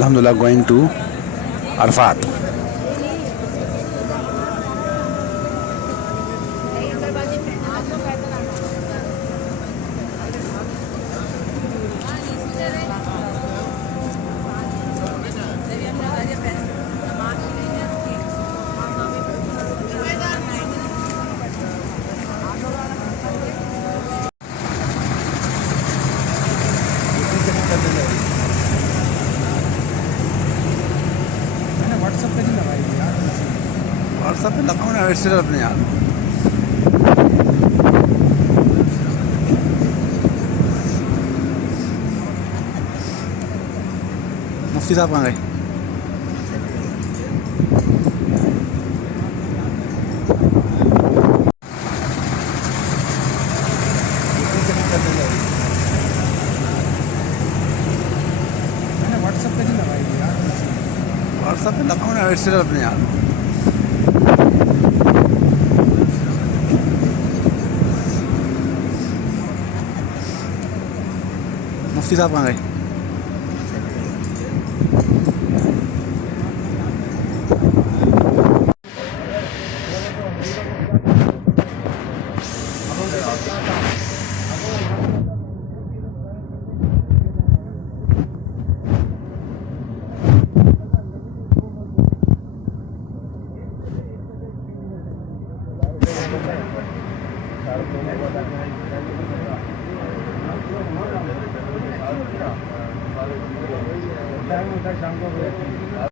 Alhamdulillah, going to Arfat. WhatsApp पे नहीं लगाई थी यार। व्हाट्सएप पे लगाओ ना वेट अपने यार। मुफ्ती साहब कहाँ गए? मैंने व्हाट्सएप पे नहीं लगाई थी यार। व्हाट्सएप पे लगाओ ना वेट अपने यार। मुफ्ती साहब कहाँ गए? शाम को क्या